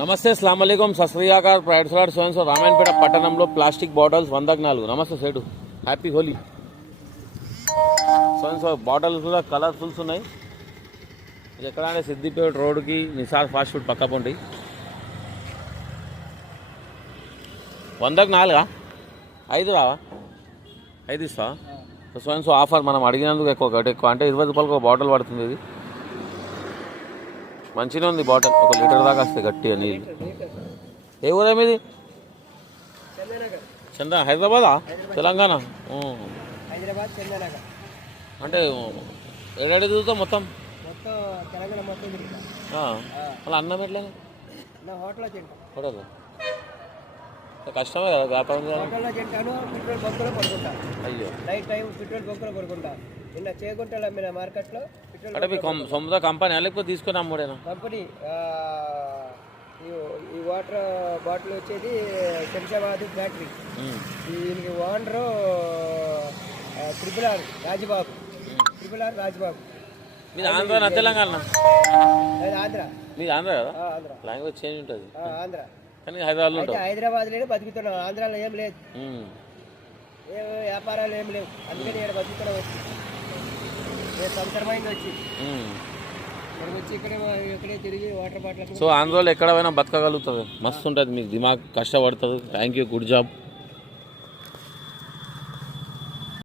నమస్తే అస్సలాము అలైకుం సస్రియాకార్ pride salad సోన్సో Ramayampet పట్టణంలో ప్లాస్టిక్ బాటిల్స్ 104. నమస్తే సేటు, హ్యాపీ హోలీ. సోన్సో బాటిల్స్ కూడా కలర్ఫుల్స్ ఉన్నాయి. ఇది ఎక్కడ అంటే సిద్దిపేట రోడ్డుకి నిసార్ ఫాస్ట్ ఫుడ్ పక్క పొండి. 104 5 రావా 5 ఇస్తావా? సోన్సో ఆఫర్ మనం అడిగినందుకు ఎక్కువ అంటే 20 రూపాయలకు ఒక బాటిల్ పడుతుంది. ఇది మంచిగా ఉంది బాటిల్, 1 లీటర్ దాకా వస్తాయి గట్టిగా నీళ్ళు. ఏ ఊరే మీది? చంద్ర హైదరాబాదా తెలంగాణ? అంటే ఏడాది తిరుగుతావు మొత్తం? అలా అన్నం ఎట్లా హోటల్ కష్టమే కదా వ్యాపారం అయ్యో. అంటే మీ సొంత కంపెనీ లేకపోతే తీసుకుని అమ్ముడేనా? కంపెనీ ఈ వాటర్ బాటిల్ వచ్చేది శంషాబాద్ ఫ్యాక్టరీ. దీనికి ఓనరు త్రిపుల్ ఆర్ రాజబాబు. మీది ఆంధ్ర తెలంగాణ? ఆంధ్ర. మీది ఆంధ్ర కదా? ఆంధ్ర. లాంగ్వేజ్ చేంజ్ ఉంటుంది ఆంధ్ర, కానీ హైదరాబాద్లో ఉంటుంది. హైదరాబాద్లోనే బతుకుతున్నాం. ఆంధ్రాలో ఏం లేదు, ఏ వ్యాపారాలు ఏం లేవు. అందుకని ఇక్కడ బతుకుతున్నాం. వచ్చి సంవత్సరమైంది వచ్చి ఇక్కడే తిరిగి వాటర్ బాటిల్. సో ఆంధ్రాలో ఎక్కడ పోయినా బతకగలుగుతుంది, మస్తు ఉంటుంది. మీకు దిమాగ్ కష్టపడుతుంది. Thank you, good job.